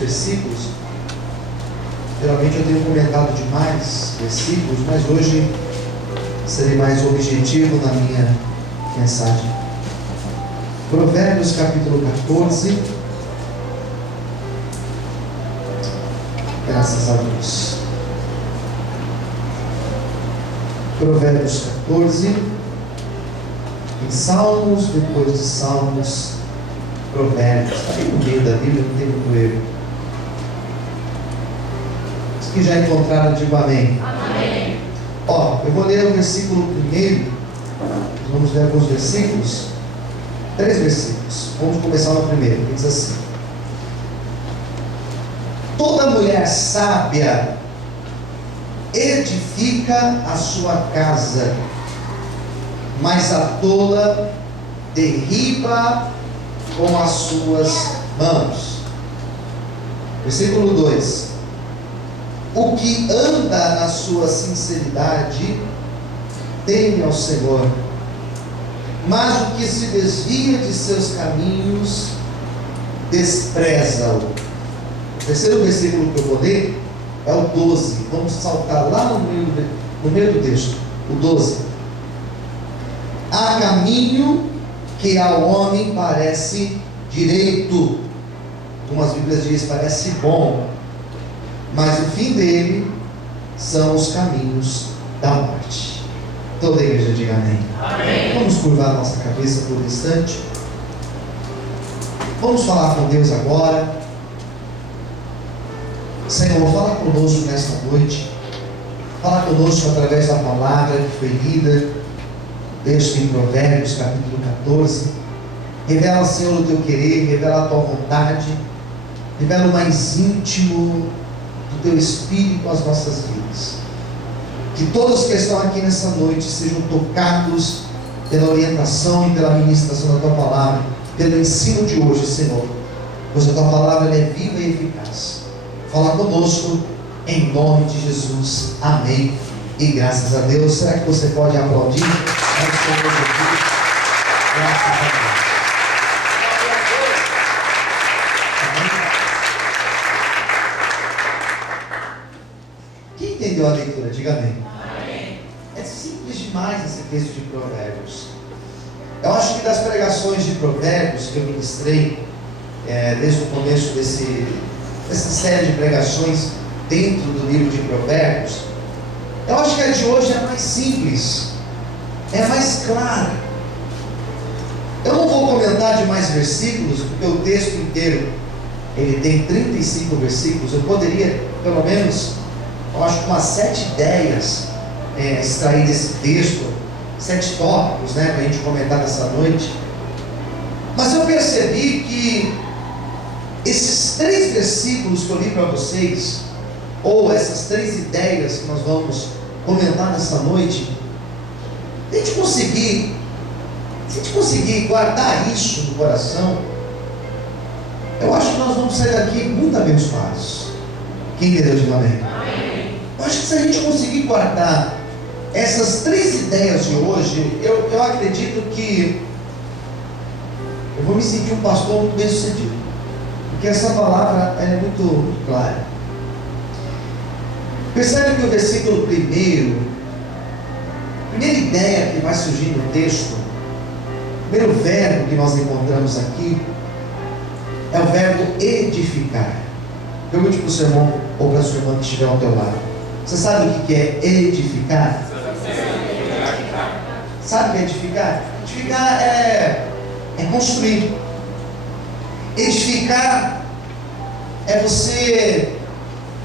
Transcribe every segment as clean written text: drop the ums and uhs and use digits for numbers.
versículos. Geralmente eu tenho comentado demais versículos, mas hoje serei mais objetivo na minha mensagem. Provérbios capítulo 14. Graças a Deus. Provérbios 14. Em Salmos, depois de Salmos, Provérbios. Está aí no meio da Bíblia, não tem muito erro. Os que já encontraram, digo amém. Amém. Ó, eu vou ler o versículo primeiro. Vamos ler alguns versículos. 3 versículos. Vamos começar no primeiro. Diz assim: toda mulher sábia edifica a sua casa, mas a tola derriba com as suas mãos. Versículo 2: o que anda na sua sinceridade teme ao Senhor, mas o que se desvia de seus caminhos despreza-o. O terceiro versículo que eu vou ler é o 12. Vamos saltar lá no meio do texto. O 12: há caminho que ao homem parece direito, algumas Bíblias dizem parece bom, mas o fim dele são os caminhos da morte. Toda a igreja diga amém. Amém. Vamos curvar nossa cabeça por um instante. Vamos falar com Deus agora. Senhor, fala conosco nesta noite. Fala conosco através da palavra que foi lida, texto em Provérbios capítulo 14. Revela, Senhor, o teu querer, revela a tua vontade, revela o mais íntimo do teu Espírito às nossas vidas. Que todos que estão aqui nessa noite sejam tocados pela orientação e pela ministração da tua palavra, pelo ensino de hoje, Senhor, pois a tua palavra é viva e eficaz. Fala conosco em nome de Jesus. Amém. E graças a Deus. Será que você pode aplaudir? Graças a Deus. Quem entendeu a leitura? Diga amém. Amém. É simples demais esse texto de Provérbios. Eu acho que das pregações de Provérbios que eu ministrei desde o começo dessa série de pregações dentro do livro de Provérbios, eu acho que a de hoje é mais simples, é mais clara. Eu não vou comentar de mais versículos, porque o texto inteiro ele tem 35 versículos. Eu poderia, pelo menos, eu acho que umas 7 ideias extrair desse texto, 7 tópicos, para a gente comentar nessa noite. Mas eu percebi que esses 3 versículos que eu li para vocês, ou essas 3 ideias que nós vamos comentar nessa noite, se a gente conseguir guardar isso no coração, eu acho que nós vamos sair daqui muito abençoados. Quem entendeu? Diga amém. Eu acho que se a gente conseguir guardar essas 3 ideias de hoje, eu acredito que eu vou me sentir um pastor muito bem sucedido, porque essa palavra é muito clara. Percebe que o versículo primeira ideia que vai surgir no texto, o primeiro verbo que nós encontramos aqui é o verbo edificar. Pergunte para o seu irmão ou para a sua irmã que estiver ao teu lado: você sabe o que é edificar? Sabe o que é edificar? Edificar é construir. Edificar é você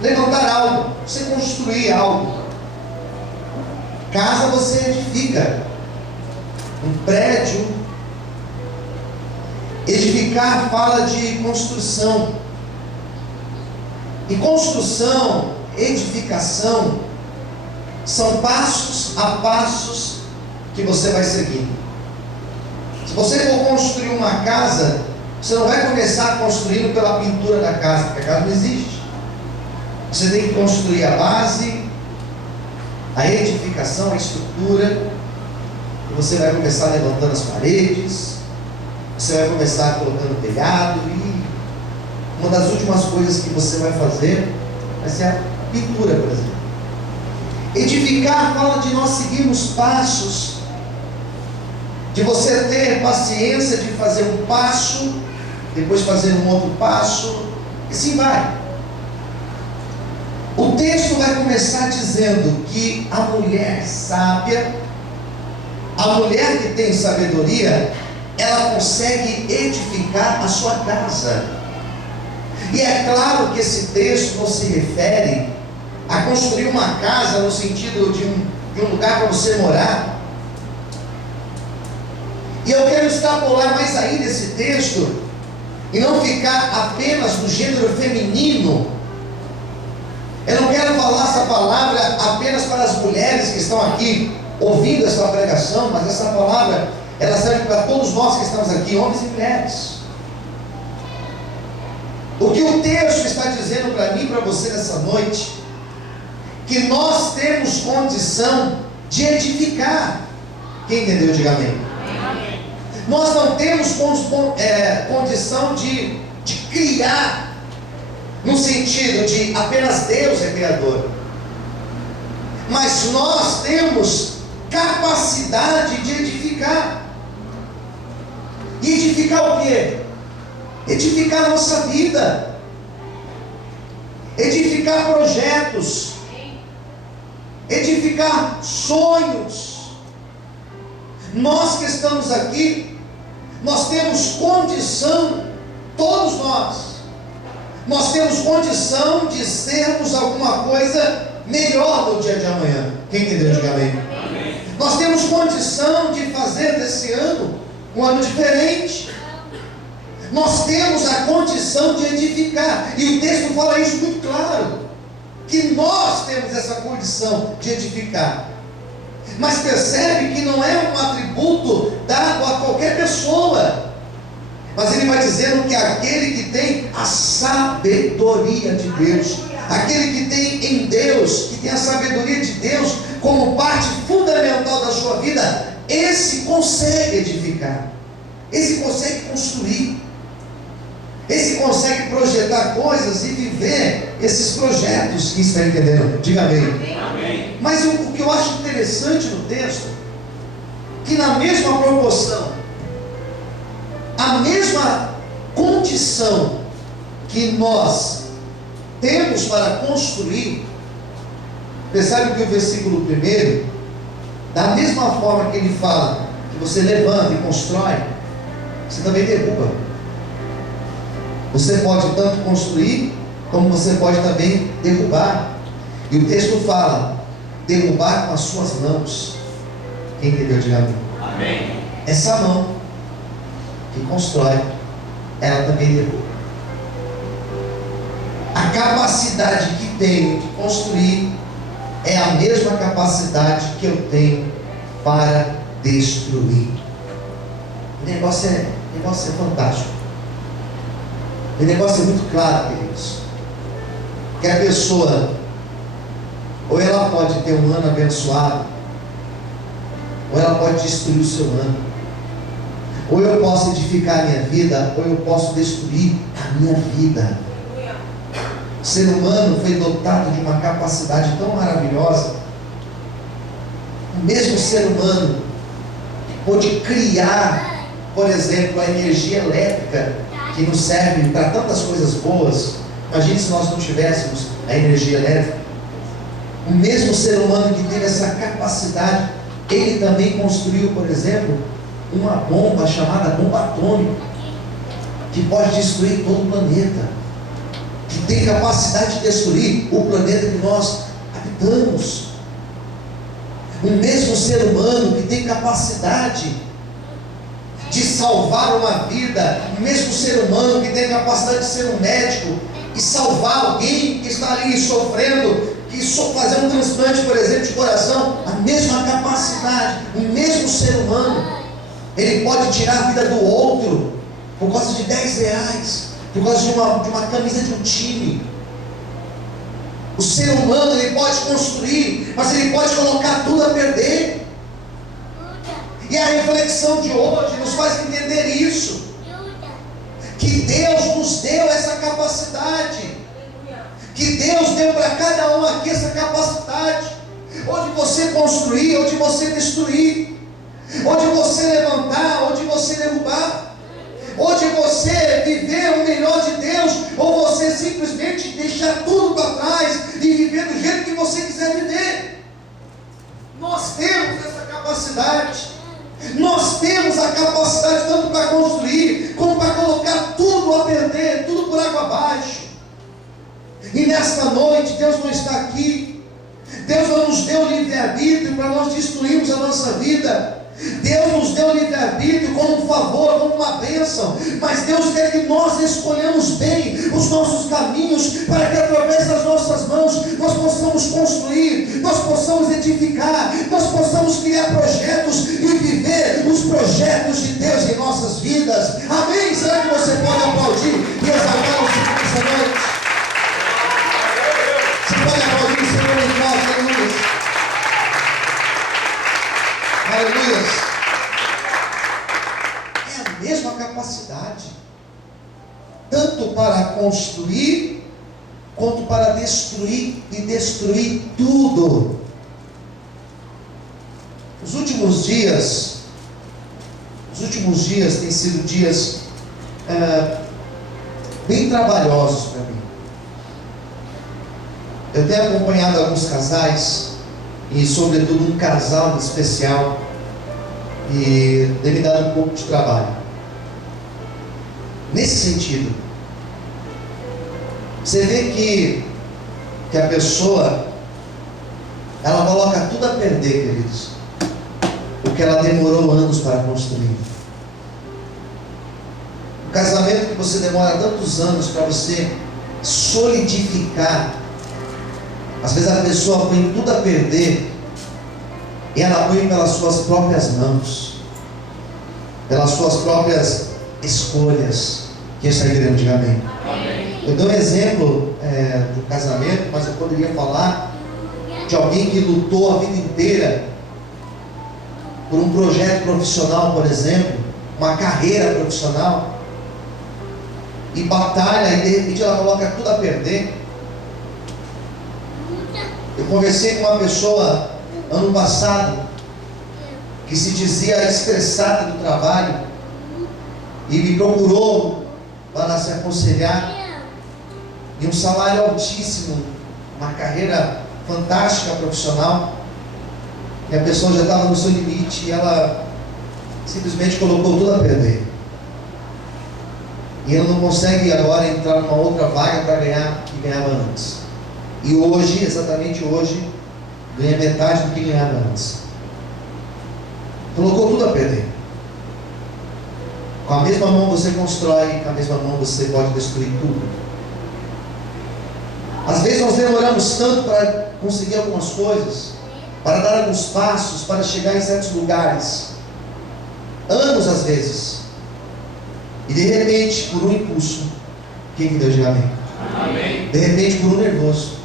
levantar algo, você construir algo. Casa você edifica, um prédio. Edificar fala de construção. E construção, edificação, são passos a passos que você vai seguindo. Se você for construir uma casa, você não vai começar construindo pela pintura da casa, porque a casa não existe. Você tem que construir a base, a edificação, a estrutura, e você vai começar levantando as paredes, você vai começar colocando telhado, e uma das últimas coisas que você vai fazer vai ser a pintura, por exemplo. Edificar fala de nós seguirmos passos, de você ter paciência de fazer um passo, depois fazer um outro passo, e assim vai. O texto vai começar dizendo que a mulher sábia, a mulher que tem sabedoria, ela consegue edificar a sua casa. E é claro que esse texto não se refere a construir uma casa no sentido de um lugar para você morar. E eu quero extrapolar mais ainda esse texto e não ficar apenas no gênero feminino. Eu não quero falar essa palavra apenas para as mulheres que estão aqui ouvindo essa pregação, mas essa palavra, ela serve para todos nós que estamos aqui, homens e mulheres. O que o texto está dizendo para mim e para você nessa noite, que nós temos condição de edificar. Quem entendeu, diga amém. Nós não temos condição de criar, no sentido de apenas Deus é criador, mas nós temos capacidade de edificar. E edificar o quê? Edificar a nossa vida, edificar projetos, edificar sonhos. Nós que estamos aqui, nós temos condição, todos nós temos condição de sermos alguma coisa melhor no dia de amanhã. Quem entendeu, diga amém. Nós temos condição de fazer desse ano um ano diferente. Nós temos a condição de edificar, e o texto fala isso muito claro, que nós temos essa condição de edificar. Mas percebe que não é um atributo dado a qualquer pessoa, mas ele vai dizendo que aquele que tem a sabedoria de Deus, aquele que tem em Deus, que tem a sabedoria de Deus como parte fundamental da sua vida, esse consegue edificar, esse consegue construir, esse consegue projetar coisas e viver esses projetos. Quem está entendendo? Diga amém. Amém. Mas o que eu acho interessante no texto, que na mesma proporção, a mesma condição que nós temos para construir, percebe que o versículo 1, da mesma forma que ele fala que você levanta e constrói, você também derruba. Você pode tanto construir, como você pode também derrubar. E o texto fala, derrubar com as suas mãos. Quem entendeu, diga amém. Amém. Essa mão que constrói, ela também derruba. A capacidade que tenho de construir é a mesma capacidade que eu tenho para destruir. O negócio é fantástico. O negócio é muito claro, queridos. Que a pessoa, ou ela pode ter um ano abençoado, ou ela pode destruir o seu ano. Ou eu posso edificar a minha vida, ou eu posso destruir a minha vida. O ser humano foi dotado de uma capacidade tão maravilhosa. O mesmo ser humano pôde criar, por exemplo, a energia elétrica que nos serve para tantas coisas boas. Imagine se nós não tivéssemos a energia elétrica. O mesmo ser humano que teve essa capacidade, ele também construiu, por exemplo, uma bomba chamada bomba atômica, que pode destruir todo o planeta, que tem capacidade de destruir o planeta que nós habitamos. O mesmo ser humano que tem capacidade de salvar uma vida, o mesmo ser humano que tem a capacidade de ser um médico e salvar alguém que está ali sofrendo, que fazer um transplante, por exemplo, de coração, a mesma capacidade, o mesmo ser humano, ele pode tirar a vida do outro por causa de 10 reais, por causa de uma camisa de um time. O ser humano, ele pode construir, mas ele pode colocar tudo a perder. E a reflexão de hoje nos faz entender isso, que Deus nos deu essa capacidade, que Deus deu para cada um aqui essa capacidade, ou de você construir, ou de você destruir, ou de você levantar, ou de você derrubar, ou de você viver o melhor de Deus, ou você simplesmente deixar tudo para trás e viver do jeito que você quiser viver. Nós temos essa capacidade. Nós temos a capacidade tanto para construir, como para colocar tudo a perder, tudo por água abaixo. E nesta noite, Deus não está aqui. Deus não nos deu livre-arbítrio para nós destruirmos a nossa vida. Deus nos deu livre-arbítrio como um favor, como uma bênção. Mas Deus quer que nós escolhamos bem os nossos caminhos, para que através das nossas mãos nós possamos construir, nós possamos edificar, nós possamos criar projetos e viver os projetos de Deus em nossas vidas. Amém? Será que você pode aplaudir e exaltar o Senhor essa noite? Você pode aplaudir o Senhor em nós, aleluia. Aleluia. É a mesma capacidade, tanto para construir, quanto para destruir e destruir tudo. Os últimos dias têm sido dias bem trabalhosos para mim. Eu tenho acompanhado alguns casais, e sobretudo um casal especial, e tem me dado um pouco de trabalho. Nesse sentido, você vê que a pessoa, ela coloca tudo a perder, queridos, o que ela demorou anos para construir. O casamento que você demora tantos anos para você solidificar, às vezes a pessoa põe tudo a perder, e ela põe pelas suas próprias mãos, pelas suas próprias escolhas. Que essa igreja diga amém. Eu dou um exemplo do casamento, mas eu poderia falar de alguém que lutou a vida inteira por um projeto profissional, por exemplo, uma carreira profissional, e batalha, e de repente ela coloca tudo a perder. Eu conversei com uma pessoa ano passado que se dizia estressada do trabalho e me procurou para se aconselhar, e um salário altíssimo, uma carreira fantástica profissional, e a pessoa já estava no seu limite e ela simplesmente colocou tudo a perder, e ela não consegue agora entrar numa outra vaga para ganhar o que ganhava antes. E hoje, exatamente hoje, ganha metade do que ganhava antes. Colocou tudo a perder. Com a mesma mão você constrói, com a mesma mão você pode destruir tudo. Às vezes nós demoramos tanto para conseguir algumas coisas, para dar alguns passos, para chegar em certos lugares. Anos às vezes. E de repente, por um impulso, quem que Deus diga amém? Amém. De repente, por um nervoso,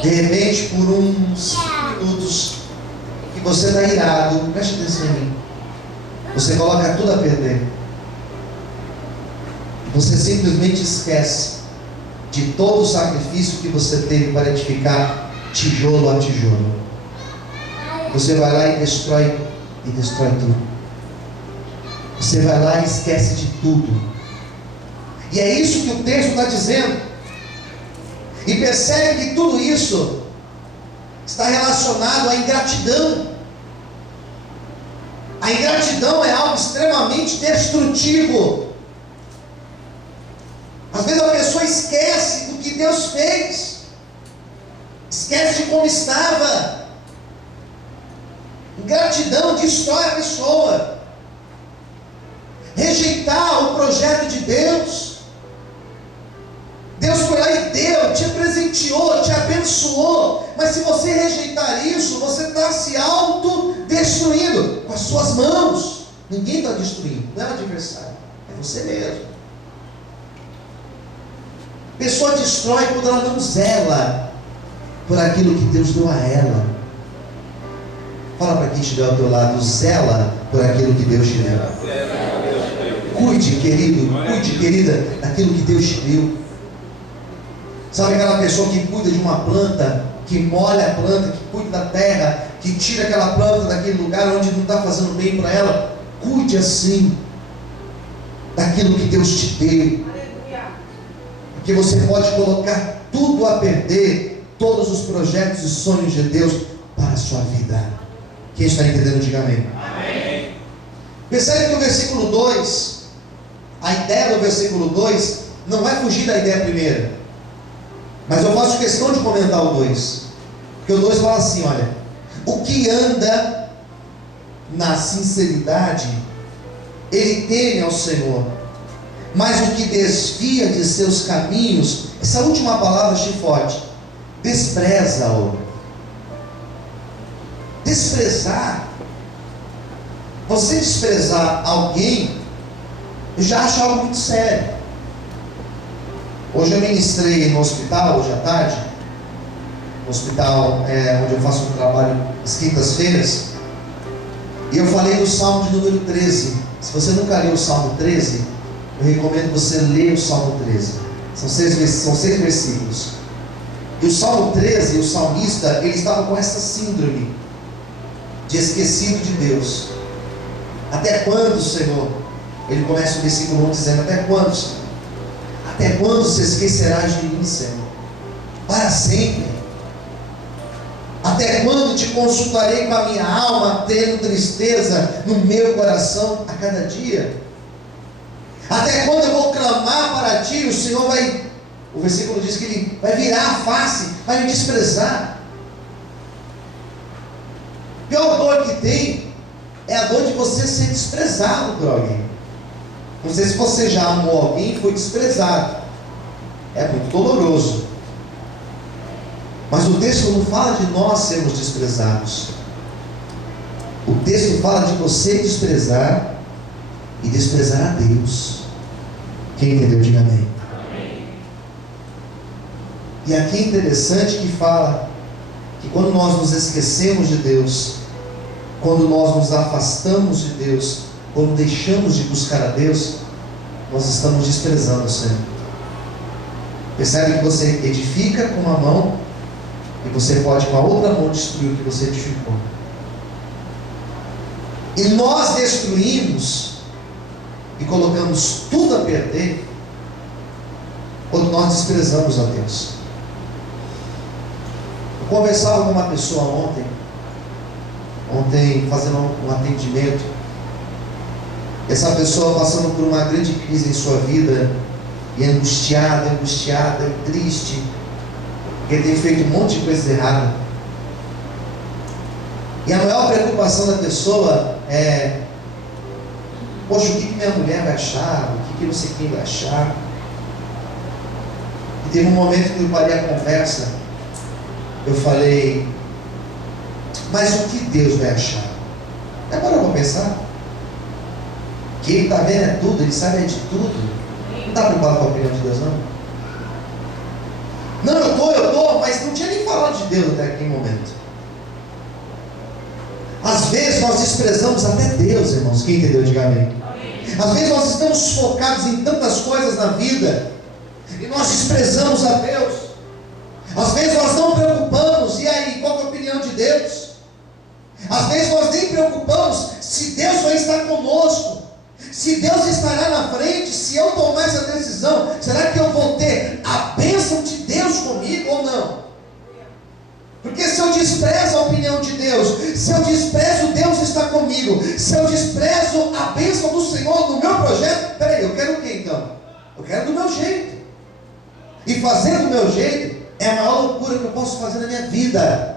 de repente, por uns 5 minutos que você está irado, preste atenção em mim, você coloca tudo a perder. Você simplesmente esquece de todo o sacrifício que você teve para edificar tijolo a tijolo. Você vai lá e destrói tudo. Você vai lá e esquece de tudo. E é isso que o texto está dizendo. E percebe que tudo isso está relacionado à ingratidão. A ingratidão é algo extremamente destrutivo. Às vezes a pessoa esquece do que Deus fez, esquece de como estava. Ingratidão destrói a pessoa. Rejeitar o projeto de Deus. Deus foi lá e deu, te presenteou, te abençoou, mas se você rejeitar isso, você está se autodestruindo com as suas mãos. Ninguém está destruindo, não é o adversário, é você mesmo. A pessoa destrói quando ela não zela por aquilo que Deus deu a ela. Fala para quem estiver ao teu lado, zela por aquilo que Deus te deu. Cuide, querido, cuide, querida, daquilo que Deus te deu. Sabe aquela pessoa que cuida de uma planta, que molha a planta, que cuida da terra, que tira aquela planta daquele lugar onde não está fazendo bem para ela? Cuide assim daquilo que Deus te deu, porque você pode colocar tudo a perder, todos os projetos e sonhos de Deus para a sua vida. Quem está entendendo, diga amém. Amém. Percebe que o versículo 2, a ideia do versículo 2 não vai fugir da ideia primeira, mas eu faço questão de comentar o 2, porque o 2 fala assim: olha, o que anda na sinceridade, ele teme ao Senhor, mas o que desvia de seus caminhos, essa última palavra achei forte, despreza-o. Desprezar, você desprezar alguém, eu já acho algo muito sério. Hoje eu ministrei no hospital, hoje à tarde, no hospital onde eu faço um trabalho às quintas-feiras, e eu falei do Salmo de número 13. Se você nunca leu o Salmo 13, eu recomendo você ler o Salmo 13. São seis versículos. E o Salmo 13, o salmista, ele estava com essa síndrome de esquecido de Deus. Até quando, Senhor? Ele começa o versículo 1 dizendo: até quando, Senhor? Até quando se esquecerás de mim, Senhor? Para sempre. Até quando te consultarei com a minha alma, tendo tristeza no meu coração a cada dia? Até quando eu vou clamar para ti? O Senhor vai, o versículo diz que ele vai virar a face, vai me desprezar. A pior dor que tem é a dor de você ser desprezado por alguém. Não sei se você já amou alguém e foi desprezado. É muito doloroso. Mas o texto não fala de nós sermos desprezados. O texto fala de você desprezar e desprezar a Deus. Quem entendeu, diga amém. E aqui é interessante que fala que quando nós nos esquecemos de Deus, quando nós nos afastamos de Deus, quando deixamos de buscar a Deus, nós estamos desprezando o Senhor. Percebe que você edifica com uma mão e você pode com a outra mão destruir o que você edificou. E nós destruímos e colocamos tudo a perder quando nós desprezamos a Deus. Eu conversava com uma pessoa ontem fazendo um atendimento. Essa pessoa passando por uma grande crise em sua vida, e angustiada, triste, porque tem feito um monte de coisa errada. E a maior preocupação da pessoa é: poxa, o que minha mulher vai achar? O que não sei quem vai achar? E teve um momento que eu parei a conversa. Eu falei: mas o que Deus vai achar? Agora eu vou pensar que Ele está vendo é tudo, Ele sabe de tudo. Não está preocupado com a opinião de Deus, não? Não, eu estou, mas não tinha nem falado de Deus até aquele momento. Às vezes nós desprezamos até Deus, irmãos. Quem entendeu, diga amém. Às vezes nós estamos focados em tantas coisas na vida e nós desprezamos a Deus. Às vezes nós não preocupamos, e aí, qual é a opinião de Deus? Às vezes nós nem preocupamos se Deus vai estar conosco, se Deus estará na frente, se eu tomar essa decisão, será que eu vou ter a bênção de Deus comigo ou não? Porque se eu desprezo a opinião de Deus, se eu desprezo Deus está comigo, se eu desprezo a bênção do Senhor no meu projeto, peraí, eu quero o que então? Eu quero do meu jeito. E fazer do meu jeito é a maior loucura que eu posso fazer na minha vida.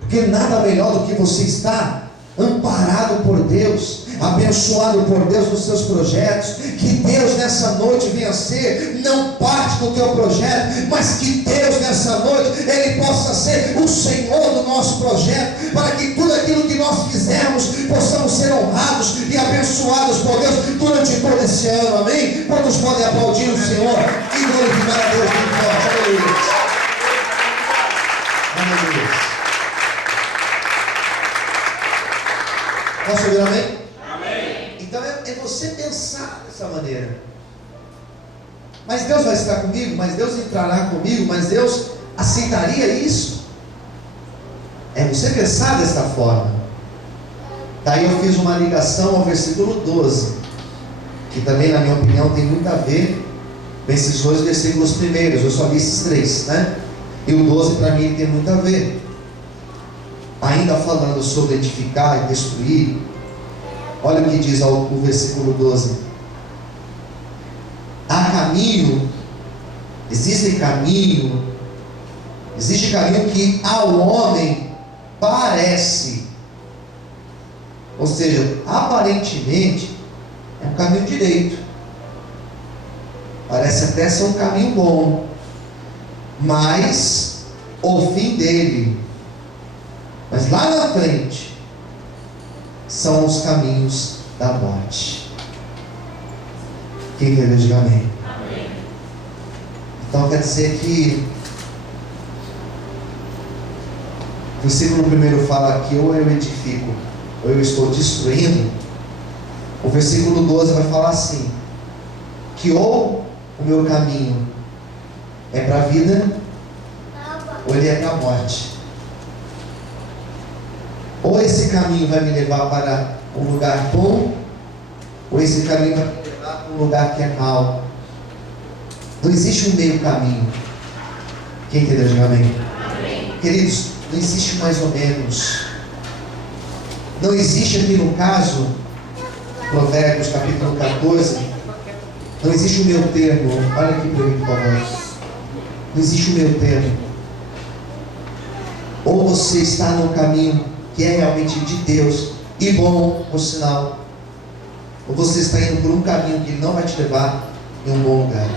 Porque nada melhor do que você estar amparado por Deus, abençoado por Deus nos seus projetos. Que Deus nessa noite venha ser não parte do teu projeto, mas que Deus nessa noite Ele possa ser o Senhor do nosso projeto, para que tudo aquilo que nós fizermos possamos ser honrados e abençoados por Deus durante todo esse ano. Amém? Quantos podem aplaudir o Senhor e glorificar a Deus muito forte? Aleluia. Aleluia. Posso ouvir amém? Amém. Então é você pensar dessa maneira. Mas Deus vai estar comigo? Mas Deus entrará comigo? Mas Deus aceitaria isso? É você pensar desta forma. Daí eu fiz uma ligação ao versículo 12, que também, na minha opinião, tem muito a ver com esses dois versículos primeiros. Eu só li esses três, né? E o 12 para mim tem muito a ver. Ainda falando sobre edificar e destruir, olha o que diz o versículo 12. Há caminho, existe caminho que ao homem parece, ou seja, aparentemente é um caminho direito, parece até ser um caminho bom, mas o fim dele, mas lá na frente, são os caminhos da morte. Quem quer dizer amém? Amém. Então quer dizer que o versículo primeiro fala que ou eu edifico ou eu estou destruindo. O versículo 12 vai falar assim, que ou o meu caminho é para a vida ou ele é para a morte. Ou esse caminho vai me levar para um lugar bom, ou esse caminho vai me levar para um lugar que é mau. Não existe um meio caminho. Quem entendeu? Diga amém. Amém. Queridos, não existe mais ou menos. Não existe aqui no caso, Provérbios capítulo 14, não existe o meio termo. Olha aqui para mim, por favor. Não existe o meio termo. Ou você está no caminho que é realmente de Deus e bom, por sinal, ou você está indo por um caminho que não vai te levar em um bom lugar.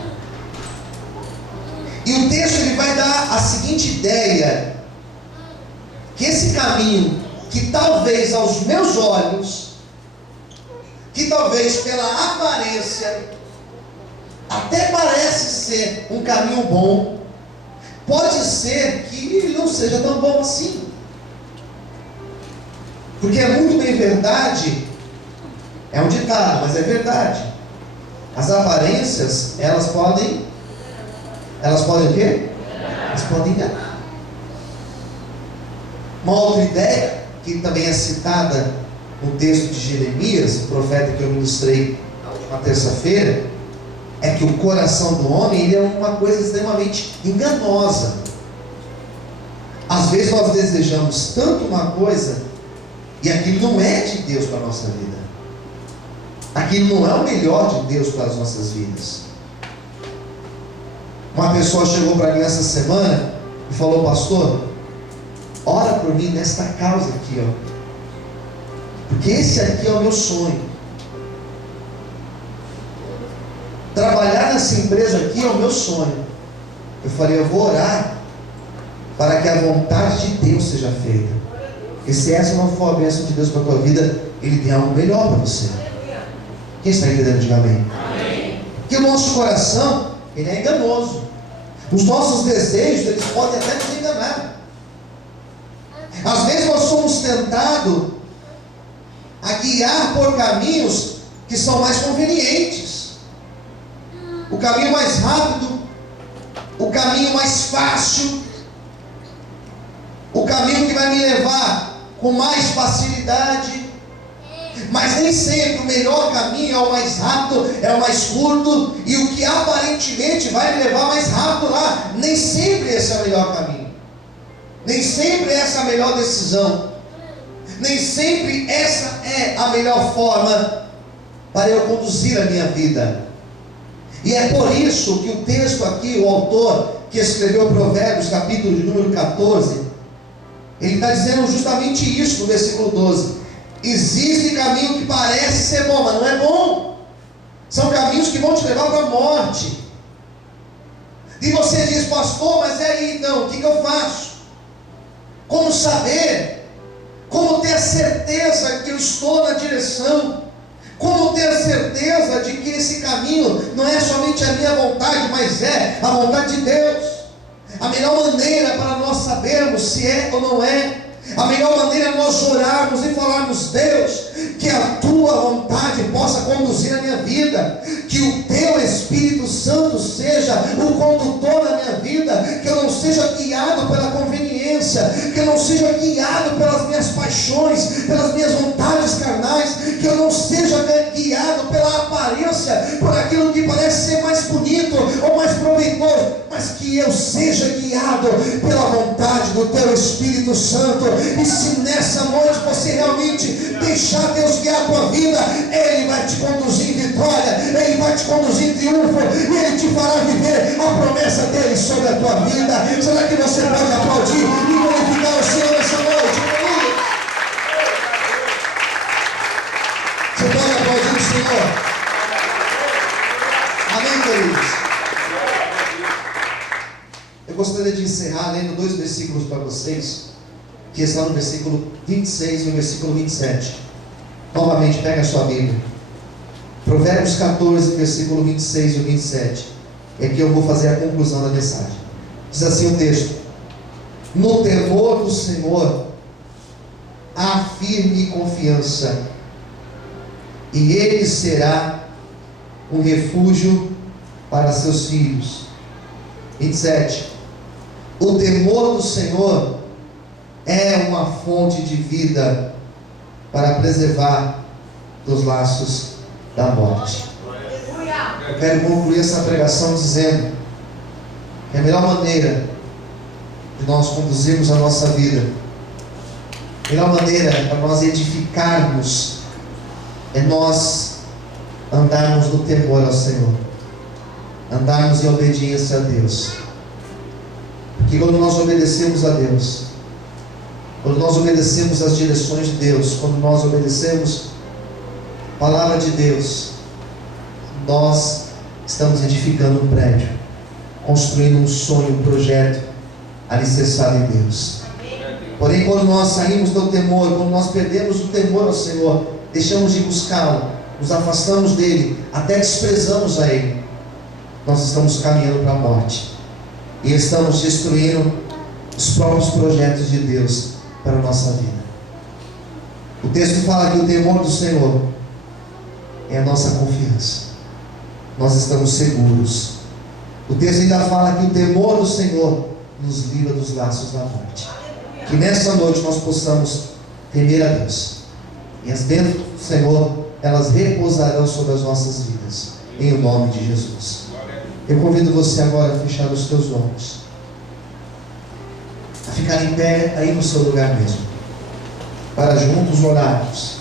E o texto ele vai dar a seguinte ideia, que esse caminho, que talvez aos meus olhos, que talvez pela aparência, até parece ser um caminho bom, pode ser que ele não seja tão bom assim. Porque é muito bem verdade, é um ditado, mas é verdade. As aparências, elas podem o quê? Elas podem enganar. Uma outra ideia, que também é citada no texto de Jeremias, o profeta que eu ministrei na última terça-feira, é que o coração do homem ele é uma coisa extremamente enganosa. Às vezes nós desejamos tanto uma coisa e aquilo não é de Deus para a nossa vida. Aquilo não é o melhor de Deus para as nossas vidas. Uma pessoa chegou para mim essa semana e falou: pastor, ora por mim nesta causa aqui, ó, porque esse aqui é o meu sonho. Trabalhar nessa empresa aqui é o meu sonho. Eu falei: eu vou orar para que a vontade de Deus seja feita. Porque se essa não for a bênção de Deus para a tua vida, Ele tem algo melhor para você. Quem está entendendo? Diga amém. Amém. Porque o nosso coração, ele é enganoso. Os nossos desejos, eles podem até nos enganar. Às vezes nós somos tentados a guiar por caminhos que são mais convenientes. O caminho mais rápido, o caminho mais fácil, o caminho que vai me levar com mais facilidade. Mas nem sempre o melhor caminho é o mais rápido, é o mais curto, e o que aparentemente vai me levar mais rápido lá, nem sempre esse é o melhor caminho, nem sempre essa é a melhor decisão, nem sempre essa é a melhor forma para eu conduzir a minha vida. E é por isso que o texto aqui, o autor que escreveu Provérbios, capítulo de número 14, ele está dizendo justamente isso no versículo 12. Existe caminho que parece ser bom, mas não é bom. São caminhos que vão te levar para a morte. E você diz: pastor, mas é aí então, o que eu faço? Como saber? Como ter certeza que eu estou na direção? Como ter certeza de que esse caminho não é somente a minha vontade, mas é a vontade de Deus? A melhor maneira para nós sabermos se é ou não é A melhor maneira é nós orarmos e falarmos: Deus, que a tua vontade possa conduzir a minha vida, que o teu Espírito Santo seja o condutor da minha vida, que eu não seja guiado pela conveniência, que eu não seja guiado pelas minhas paixões, pelas minhas vontades carnais, que eu não seja guiado pela aparência, por aquilo que parece ser mais bonito ou mais proveitoso, mas que eu seja guiado pela vontade do teu Espírito Santo. E se nessa noite você realmente deixar Deus guiar a tua vida, Ele vai te conduzir em vitória, Ele vai te conduzir em triunfo, e Ele te fará viver a promessa dEle sobre a tua vida. Será que você pode aplaudir e glorificar o Senhor nessa noite? Você pode aplaudir o Senhor? Amém, queridos? Eu gostaria de encerrar lendo 2 versículos para vocês, que estão no versículo 26 e no versículo 27. Novamente, pega a sua Bíblia. Provérbios 14, versículo 26 e 27. É que eu vou fazer a conclusão da mensagem. Diz assim o texto: no temor do Senhor há firme confiança, e Ele será um refúgio para seus filhos. 27. O temor do Senhor é uma fonte de vida para preservar dos laços da morte. Eu quero concluir essa pregação dizendo que a melhor maneira de nós conduzirmos a nossa vida, a melhor maneira para nós edificarmos, é nós andarmos no temor ao Senhor, andarmos em obediência a Deus. Porque quando nós obedecemos a Deus, quando nós obedecemos as direções de Deus, quando nós obedecemos a palavra de Deus, nós estamos edificando um prédio, construindo um sonho, um projeto alicerçado em Deus. Porém, quando nós saímos do temor, quando nós perdemos o temor ao Senhor, deixamos de buscá-lo, nos afastamos dele, até desprezamos a ele, nós estamos caminhando para a morte, e estamos destruindo os próprios projetos de Deus para a nossa vida. O texto fala que o temor do Senhor é a nossa confiança, nós estamos seguros. O texto ainda fala que o temor do Senhor nos livra dos laços da morte. Que nessa noite nós possamos temer a Deus, e as bênçãos do Senhor, elas repousarão sobre as nossas vidas, em o nome de Jesus. Eu convido você agora a fechar os teus olhos, a ficar em pé aí no seu lugar mesmo, para juntos orarmos.